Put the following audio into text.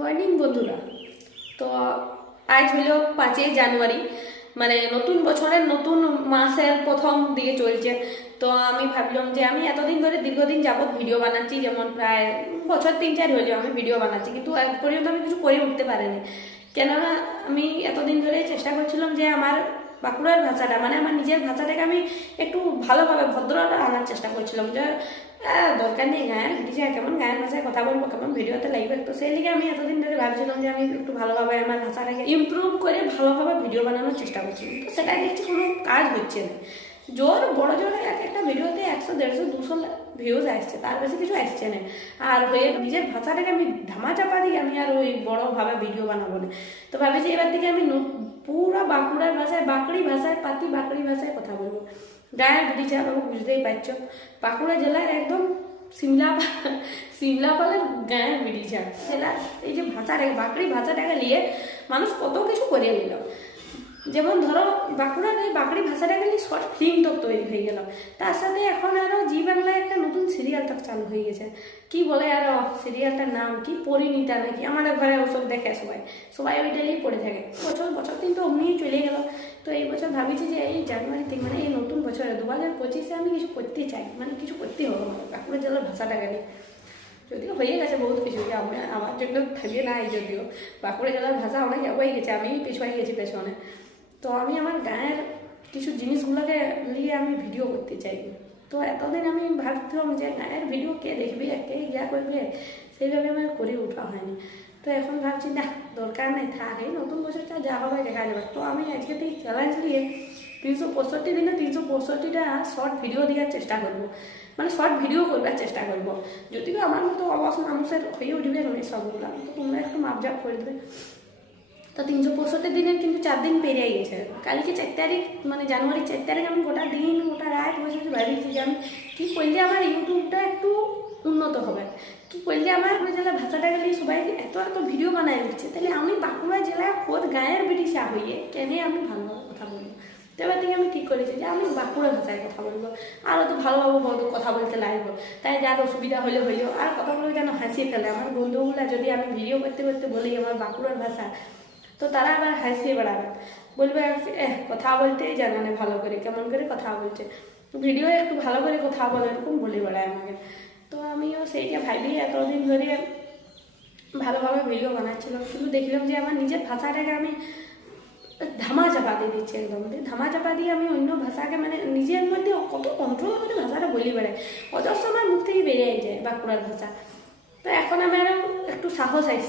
Morning বন্ধুরা। তো আজ হলো 5 জানুয়ারি, মানে নতুন বছরের নতুন মাসের প্রথম দিকে চলছে। তো আমি ভাবলাম যে আমি এতদিন ধরে দীর্ঘদিন যাবৎ ভিডিও বানাচ্ছি, যেমন প্রায় বছর 3-4 হলেও আমি ভিডিও বানাচ্ছি, কিন্তু আজ পর্যন্ত আমি কিছু করে উঠতে পারিনি। কেননা আমি এতদিন ধরে চেষ্টা করছিলাম যে আমার বাঁকুড়ার ভাষাটা, মানে আমার নিজের ভাষাটাকে আমি একটু ভালোভাবে ভদ্রতা আনার চেষ্টা করছিলাম। যে দরকার নেই গায়ের ভিডিও, কেমন গায়ের ভাষায় কথা বলবো, কেমন ভিডিওতে লাগবে, তো সেই লিগে আমি এতদিন ধরে ভাবছিলাম যে আমি একটু ভালোভাবে আমার ভাষাটাকে ইমপ্রুভ করে ভালোভাবে ভিডিও বানানোর চেষ্টা করছি। তো সেটা দেখছি কোনো কাজ হচ্ছে না। বড় জোর একটা ভিডিওতে 100, 150, 200 ভিউজ আসছে, তার বেশি কিছু আসছে না। আর হয়ে নিজের ভাষাটাকে আমি ধামা চাপা দিই, আমি আর ওই বড়ভাবে ভিডিও বানাবো না। তো ভাবেছি এবার থেকে আমি পুরো বাঁকুড়ার ভাষায়, বাঁকড়ি ভাষায়, পাতি বাঁকড়ি ভাষায় কথা বলবো। গায়ের ব্রিজ বাবু বুঝতেই পারছো, বাঁকুড়া জেলার একদম সিমলাপালের গায়ের ব্রিজ জেলার এই যে ভাষাটাকে, বাঁকড়ি ভাষাটাকে নিয়ে মানুষ কত কিছু করে নিল। যেমন ধরো বাঁকুড়ার এই বাঁকড়ি ভাষাটাকে নিয়ে শর্ট ফিল্ম তো তৈরি হয়ে গেল। তার সাথে এখন আরো জি বাংলায় একটা নতুন সিরিয়াল তো চালু হয়ে গেছে। কি বলে আরো সিরিয়ালটার নাম কি, পরিণীতা নাকি, আমাদের ঘরে ওসব দেখে সবাই ওইটাই পড়ে থাকে। বছর দিন তো অমনি চলে গেল। তো এই বছর ভাবিছি যে এই জানুয়ারিতে, মানে এই নতুন বছরে 2025-এ আমি কিছু করতে চাই, মানে কিছু করতে হবে আমার বাঁকুড়া জেলার ভাষাটাকে নিয়ে। যদিও হয়ে গেছে বহুত কিছু, আমার জন্য থাকে নাই, যদিও বাঁকুড়া জেলার ভাষা অনেক এগিয়ে গেছে, আমি পিছুয়াই গেছি পেছনে। তো আমি আমার গায়ের কিছু জিনিসগুলোকে নিয়ে আমি ভিডিও করতে চাই। তো এতদিন আমি ভাবতাম যে গায়ের ভিডিও কে দেখবে, কে ইয়া করবে, সেইভাবে আমার করে ওঠা হয়নি। তো এখন ভাবছি না, দরকার নেই, থাক, এই নতুন বছরটা যা হবে দেখা যাবে। তো আমি আজকে থেকে চ্যালেঞ্জ নিয়ে 365 দিনে 365টা শর্ট ভিডিও দেওয়ার চেষ্টা করবো, মানে শর্ট ভিডিও করবার চেষ্টা করবো। যদিও আমার মতো অবশ্য মানুষের হয়ে উঠবে আমি সবগুলো, তো তোমরা একটু মাপজাপ করে দেবে। তো 365 দিনের কিন্তু 4 দিন পেরিয়ে গেছে। কালকে 4 তারিখ, মানে জানুয়ারি 4 তারিখ আমি গোটা দিন গোটা রাত বসে ভাবিছি যে আমি কী করলে আমার ইউটিউবটা একটু উন্নত হবে, কী করলে আমার জেলার ভাষাটাকে নিয়ে সবাই এত ভিডিও বানায় দিচ্ছে, তাহলে আমি বাঁকুড়া জেলায় খোদ গায়ের ব্রিটিশা হইয়ে কেন আমি ভালোভাবে কথা বলবো। তো এবার থেকে আমি ঠিক করেছি যে আমি বাঁকুড়া ভাষায় কথা বলবো, আরও তো ভালোভাবে কথা বলতে লাগবো। তাই যার অসুবিধা হলেও আর কথাগুলো যেন হাসিয়ে ফেলে। আমার বন্ধুগুলা যদি আমি ভিডিও করতে করতে বলি আমার বাঁকুড়ার ভাষা, তো তারা আবার হাসিয়ে বেড়াবে, বলবে কথা বলতেই জানে না ভালো করে, কেমন করে কথা বলছে, ভিডিও একটু ভালো করে কথা বলে, এরকম বলে বেড়ায় আমাকে। তো আমিও সেইটা ভাবি এতদিন ধরে ভালোভাবে ভিডিও বানাচ্ছিলাম, কিন্তু দেখলাম যে আমার নিজের ভাষাটাকে আমি ধামা চাপা দিয়ে দিচ্ছি, একদম ধামা চাপা দিয়ে আমি অন্য ভাষাকে, মানে নিজের মধ্যে কত কন্ট্রোল করে ভাষাটা বলি বেড়াই, অজস্র আমার মুখ থেকে বেরিয়ে যায় বাঁকুড়ার ভাষা। তো এখন আমার একটু সাহস আসছে।